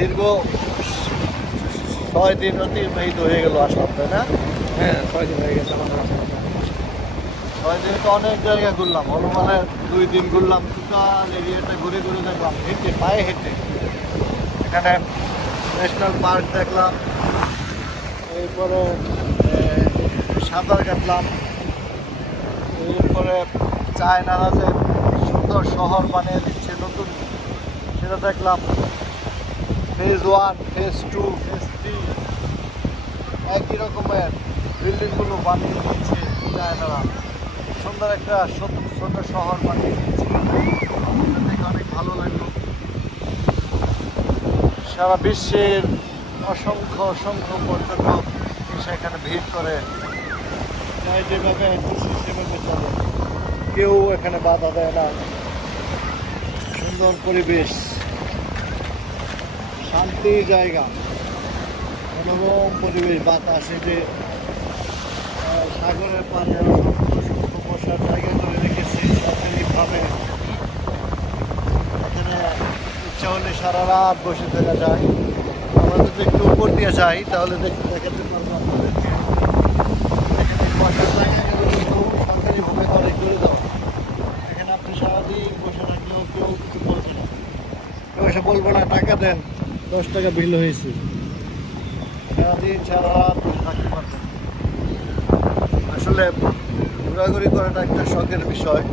দীর্ঘ 6 দিন অতিবাহিত হয়ে গেল আসলাম, তাই না? হ্যাঁ 6 দিন হয়ে গেছে আমার আসা। 6 দিনে তো অনেক জায়গা ঘুরলাম। হনুমানে 2 দিন ঘুরলাম, টোটাল এরিয়াটা ঘুরে ঘুরে দেখলাম, হেঁটে পায়ে হেঁটে। এখানে ন্যাশনাল পার্ক দেখলাম, এরপরে সাঁতার কাটলাম, এরপরে চায়নারা যে সুন্দর শহর বানিয়ে দিচ্ছে নতুন, সেটা দেখলাম। ফেজ 1, ফেজ 2, ফেজ 3 একই রকমের বিল্ডিংগুলো বানিয়ে দিচ্ছে চায়নারা। সুন্দর একটা ছোট শহর বানিয়ে দিচ্ছে, এটা দেখে অনেক ভালো লাগলো। সারা বিশ্বের অসংখ্য অসংখ্য পর্যটক সেখানে ভিড় করে, যেভাবে সেভাবে চলে, কেউ এখানে বাধা দেয় না। সুন্দর পরিবেশ, শান্তির জায়গা, মনোরম পরিবেশ, বাতাসে যে সাগরের পাড়ে বসার জায়গা করে রেখেছে অর্গানিকভাবে। এখানে ইচ্ছা হলে সারা রাত বসে থাকা যায়। আমরা যদি একটু উপর দিয়ে যাই তাহলে দেখাতে পারবো আপনাদেরকে। এখানে বসার জায়গাগুলো কিন্তু সরকারিভাবে করে দাও। এখানে আপনি সারাদিন বসে থাকলেও কেউ কিছু বলবে না, কেউ এসে বলবে না টাকা দেন, 10 টাকা বিল হয়েছে। সারাদিন সারা রাত বসে থাকতে পারবেন। আসলে ঘোরাঘুরি করাটা একটা শখের বিষয়,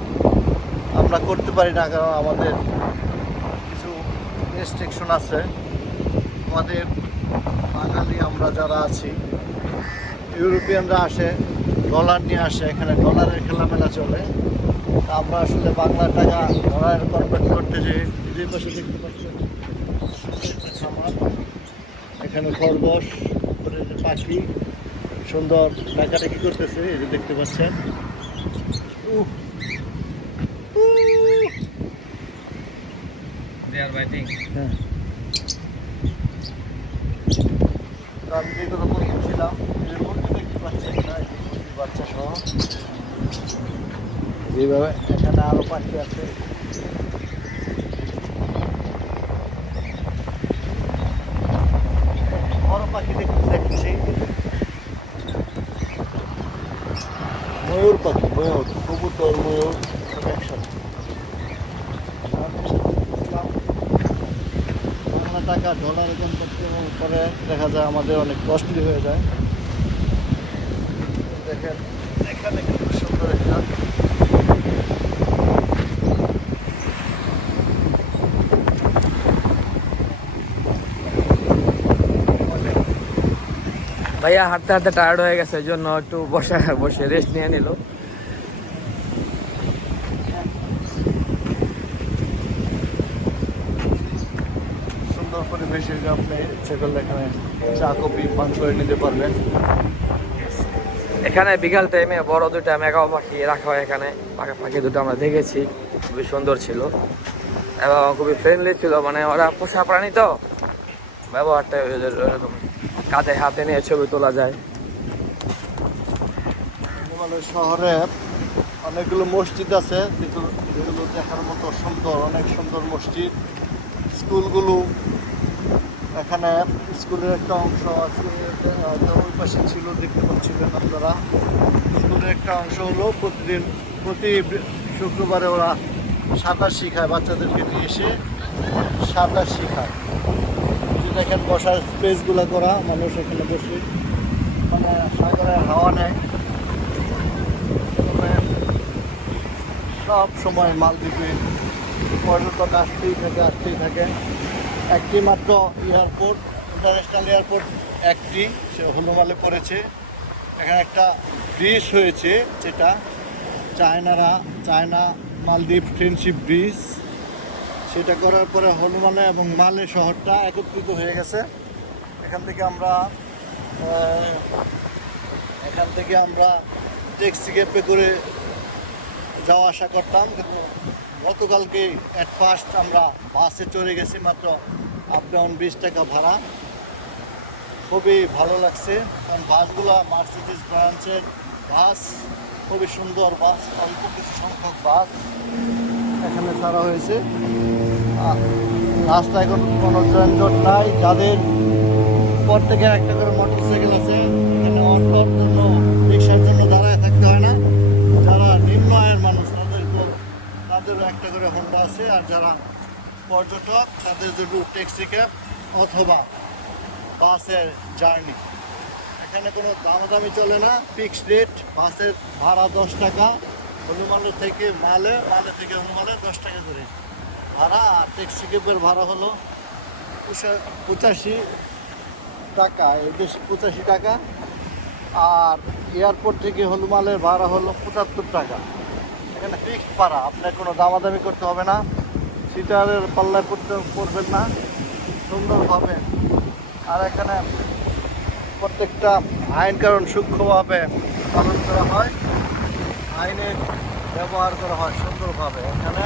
আমরা করতে পারি না কারণ আমাদের কিছু রেস্ট্রিকশন আছে। আমাদের বাঙালি আমরা যারা আছি, ইউরোপিয়ানরা আসে, ডলার নিয়ে আসে, এখানে ডলারের খেলামেলা চলে। তা আমরা আসলে বাংলার টাকা ডলার কনভার্ট করতে যে পাশে দেখতে পাচ্ছেন একটা খামার, এখানে খরগোশ, উপরে যে পাখি সুন্দর ডাকাডাকি করতেছে, এই যে দেখতে পাচ্ছেন। They are waiting. হ্যাঁ, তো আমি যে কথা বলছিলাম, এই যে মুরগি দেখতে পাচ্ছেন না, এই যে মুরগি বাচ্চা সহ, যেভাবে এখানে আরো পাখি আছে। বড় পাখি দেখছি, ময়ূর পাখি, ময়ূর, কবুতর, ময়ূর সব একসাথে। বাংলা টাকা ডলারে কনভার্ট করে দেখা যায় আমাদের অনেক কস্টলি হয়ে যায়। দেখেন এখানে খুব সুন্দর একটা ভাইয়া হাঁটতে হাঁটতে টায়ার্ড হয়ে গেছে, এই জন্য একটু বসে রেস্ট নিয়ে নিল। সুন্দর পরিবেশের আপনি ইচ্ছে করলে এখানে চা কফি পান করে নিতে পারবেন। এখানে বিকাল টাইমে বড় 2টা মেকাও পাখি রাখা হয়। এখানে পাখি দুটো আমরা দেখেছি, খুবই সুন্দর ছিল এবং খুবই ফ্রেন্ডলি ছিল। মানে ওরা পোষা প্রাণী তো, ব্যবহারটা এরকম, কাঁধে হাতে নিয়ে ছবি তোলা যায়। মানে শহরে অনেকগুলো মসজিদ আছে যেগুলো দেখার মতো সুন্দর, অনেক সুন্দর মসজিদ। স্কুলগুলো এখানে, স্কুলের একটা অংশ আছে, ওই পাশে ছিল, দেখতে পাচ্ছিলেন আপনারা। স্কুলের একটা অংশ হলো প্রতি শুক্রবারে ওরা সাঁতার শেখায়, বাচ্চাদেরকে নিয়ে এসে সাঁতার শেখায়। যে দেখেন বসার স্পেসগুলো করা, মানুষ এখানে বসে মানে সাগরের হাওয়া নেয়। সব সময় মালদ্বীপে পর্যটক আসতেই থাকে। একটি মাত্র এয়ারপোর্ট, ইন্টারন্যাশনাল এয়ারপোর্ট একটি, সে হনুমালে পড়েছে। এখানে একটা ব্রিজ হয়েছে, যেটা চায়না মালদ্বীপ ফ্রেন্ডশিপ ব্রিজ। সেটা করার পরে হনুমানে এবং মালে শহরটা একত্রিত হয়ে গেছে। এখান থেকে আমরা ট্যাক্সি ক্যাবে করে যাওয়া আসা করতাম, কিন্তু গতকালকে অ্যাট ফার্স্ট আমরা বাসে চড়ে গেছি, মাত্র আপ ডাউন 20 টাকা ভাড়া। খুবই ভালো লাগছে, কারণ বাসগুলো মার্সিডিজ ব্রাঞ্চের বাস, খুবই সুন্দর বাস। অল্প কিছু সংখ্যক বাস এখানে ছাড়া হয়েছে। রাস্তায় কোনো যানজট নাই। যাদের প্রত্যেকের একটা করে মোটর সাইকেল আছে, এখানে অটোর জন্য রিক্সার জন্য দাঁড়ায় থাকতে হয় না। যারা নিম্ন আয়ের মানুষ তাদেরও একটা করে হোন্ডা আছে, আর যারা পর্যটক তাদের জন্য ট্যাক্সি ক্যাব অথবা বাসের জার্নি। এখানে কোনো দামাদামি চলে না, ফিক্সড রেট। বাসের ভাড়া 10 টাকা, হনুমানের থেকে মালে থেকে হনুমানে 10 টাকা করে ভাড়া। আর ট্যাক্সি ক্যাবের ভাড়া হলো 85 টাকা, 85 টাকা। আর এয়ারপোর্ট থেকে হলুমালের ভাড়া হলো 75 টাকা। এখানে ফিক্সড ভাড়া, আপনার কোনো দামাদামি করতে হবে না, সিটারের পাল্লায় পড়বেন না, সুন্দরভাবে। আর এখানে প্রত্যেকটা আইন কারণ সূক্ষ্মভাবে পালন করা হয়, আইনের ব্যবহার করা হয় সুন্দরভাবে। এখানে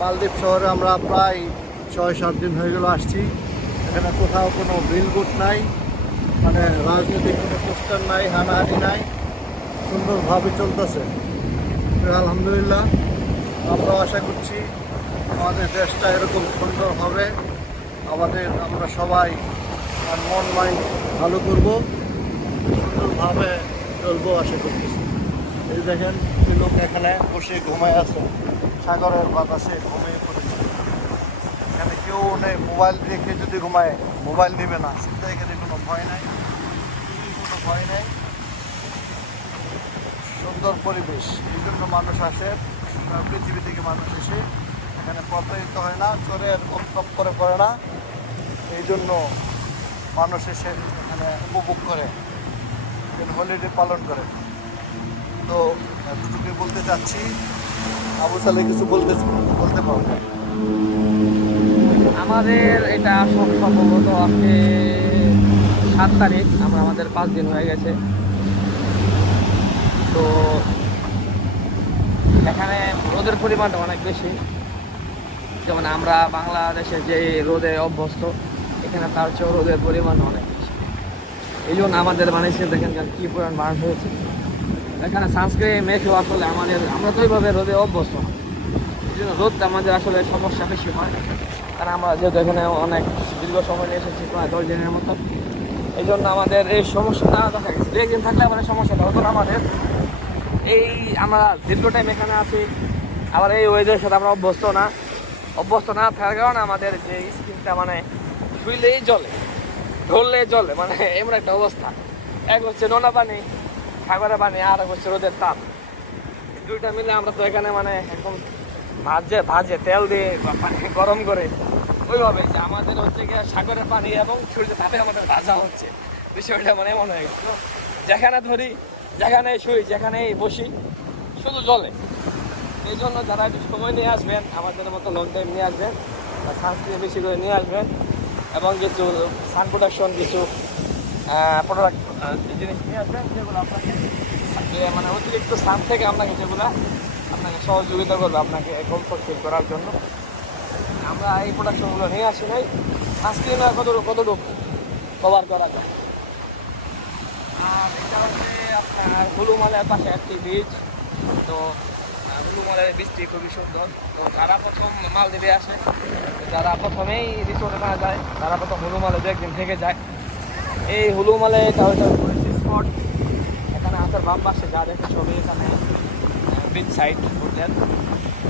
মালদ্বীপ শহরে আমরা প্রায় 6-7 দিন হয়ে গেল আসছি। এখানে কোথাও কোনো বিলবোর্ড নাই, মানে রাজনৈতিক কোনো পোস্টার নাই, হানাহানি নাই, সুন্দরভাবে চলতেছে। আলহামদুলিল্লাহ, আমরাও আশা করছি আমাদের দেশটা এরকম সুন্দর হবে। আমরা সবাই মন মাইন্ড ভালো করব, সুন্দরভাবে চলবো আশা করতেছি। এই দেখেন যে লোক এখানে বসে ঘুমায় আছে, সাগরের বাতাসে ঘুমিয়ে পড়েছে। এখানে কেউ নেই, মোবাইল রেখে যদি ঘুমায় মোবাইল নেবে না, সেটা এখানে কোনো ভয় নাই, কোনো ভয় নাই। সুন্দর পরিবেশ, এই জন্য মানুষ আসে, পৃথিবী থেকে মানুষ এসে এখানে প্রতারিত হয় না, চোরে কপ করে পড়ে না। এই জন্য মানুষ এসে এখানে উপভোগ করে, হলিডে পালন করে। তো এতটুকু বলতে চাচ্ছি। আবু সালে কিছু বলতে পারবে? আমাদের এটা সম্ভবত আজকে 7 তারিখ, আমাদের 5 দিন হয়ে গেছে। তো এখানে রোদের পরিমাণটা অনেক বেশি, যেমন আমরা বাংলাদেশে যে রোদে অভ্যস্ত, এখানে তার চেয়েও রোদের পরিমাণ অনেক বেশি। এই জন্য আমাদের মানুষের দেখেন কী পরিমাণ বাড় হয়েছে। এখানে সানস্ক্রিন মেখেও আসলে আমরা তো এইভাবে রোদে অভ্যস্ত না, এই জন্য রোদটা আমাদের আসলে সমস্যা বেশি হয়। কারণ আমরা যেহেতু এখানে অনেক দীর্ঘ সময় নিয়ে এসেছি, প্রায় 10 দিনের মতো, এই জন্য আমাদের এই সমস্যা না দেখা গেছে। 2 দিন থাকলে আমাদের সমস্যাটা হতো না আমাদের। এই আমরা দীর্ঘ টাইম এখানে আছি, আবার এই ওয়েদারের সাথে আমরা অভ্যস্ত না থাকার কারণে আমাদের যে স্কিনটা মানে শুইলেই জলে, ধরলেই জলে, মানে এমন একটা অবস্থা। এক হচ্ছে নোনা পানি, সাগরের পানি, আর হচ্ছে রোদের তাপ, দুইটা মিলে আমরা তো এখানে মানে একদম ভাজে তেল দিয়ে পানি গরম করে ওইভাবে যে আমাদের হচ্ছে গিয়ে সাগরের পানি এবং সূর্যের তাপে আমাদের ভাজা হচ্ছে। বিষয়টা মানে এমন হয়ে গেছিল, যেখানে ধরি, যেখানে শুই, যেখানে বসি, শুধু জলে। এই জন্য যারা একটু সময় নিয়ে আসবেন, আমাদের মতো লং টাইম নিয়ে আসবেন, সানস্ক্রিন বেশি করে নিয়ে আসবেন, এবং কিছু সান প্রোটেকশন, কিছু প্রোডাক্ট জিনিস নিয়ে আসবেন, যেগুলো আপনাকে মানে অতিরিক্ত সান থেকে আপনাকে সহযোগিতা করবে আপনাকে কমফোর্ট ফিল করার জন্য। আমরা এই প্রোডাকশনগুলো নিয়ে আসি নাই, সানস্ক্রিন কতটুকু কভার করা যায়। আর এটা হচ্ছে আপনার হুলুমালের পাশে একটি বীচ। তো হুলুমালের বীচটি খুবই সুন্দর। তো যারা প্রথম মালদ্বীপে আসে, যারা প্রথমেই রিসোর্টে না যায়, তারা প্রথম হুলুমালে 2 একদিন থেকে যায়। এই হুলুমালে এটা হচ্ছে টুরিস্ট স্পট। এখানে আসার বাম পাশে যা দেখে ছবি, এখানে বিচ সাইড হোটেল,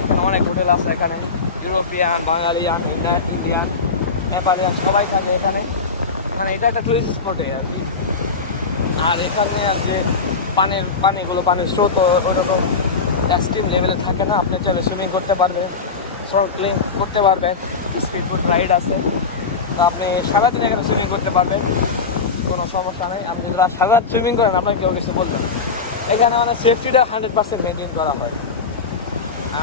এখানে অনেক হোটেল আছে। এখানে ইউরোপিয়ান, বাঙালিয়ান, ইন্ডিয়ান, নেপালিয়ান সবাই থাকে এখানে। এটা একটা টুরিস্ট স্পটে আর কি। আর এখানে যে পানির স্রোত ওইরকম এক্সট্রিম লেভেলে থাকে না, আপনি চলে সুইমিং করতে পারবেন, স্নরকেলিং করতে পারবেন, স্পিড বোট রাইড আছে। তো আপনি সারাদিন এখানে সুইমিং করতে পারবেন, কোনো সমস্যা নেই। আপনি যারা সারা রাত সুইমিং করেন, আপনাকে কেউ কিছু বলবেন। এখানে মানে সেফটিটা 100% মেনটেন করা হয়।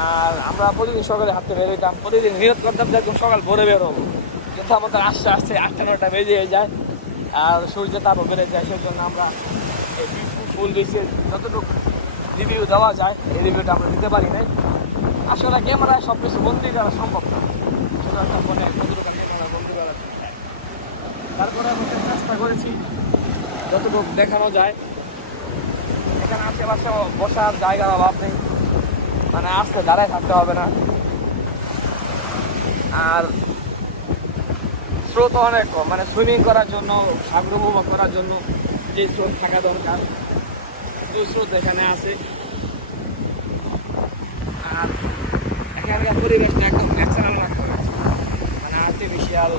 আর আমরা প্রতিদিন সকালে হাঁটতে বেরোইতাম, প্রতিদিন নিয়ত করতাম যে একদম সকাল ভোরে বেরোবো, কিন্তু আমাদের আস্তে আস্তে 8টা-9টা বেজে যায়, আর সূর্যের তাপও বেড়ে যায়। সেই জন্য আমরা এই ফুল বিচের যতটুকু রিভিউ দেওয়া যায়, এই রিভিউটা আমরা দিতে পারি নাই। আসলে ক্যামেরায় সব কিছু বন্দি করা সম্ভব না, ছোটো একটা ফোনে কতটুকু ক্যামেরা বন্দি করা যায়। তারপরে আমরা চেষ্টা করেছি যতটুকু দেখানো যায়। এখানে আশেপাশে বসার জায়গার অভাব নেই, মানে আসতে দাঁড়ায় থাকতে হবে না। আর স্রোত অনেক কম, মানে সুইমিং করার জন্য, সাগর উপভোগ করার জন্য যে স্রোত থাকা দরকার যে স্রোত এখানে আছে। আর এখানকার পরিবেশটা একদম ন্যাচারাল রাখতে হয়েছে, মানে আর্টিফিশিয়াল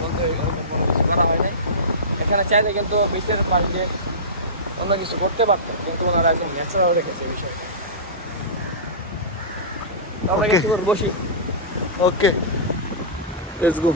বলতে এরকম কোনো কিছু করা হয় নাই। এখানে চাইলে কিন্তু বিচের পাড়ি দিয়ে অন্য কিছু করতে পারতো, কিন্তু ওনারা একদম ন্যাচারাল রেখেছে বিষয়টা। আমরা Okay. কিছু বসি, ওকে, লেটস গো।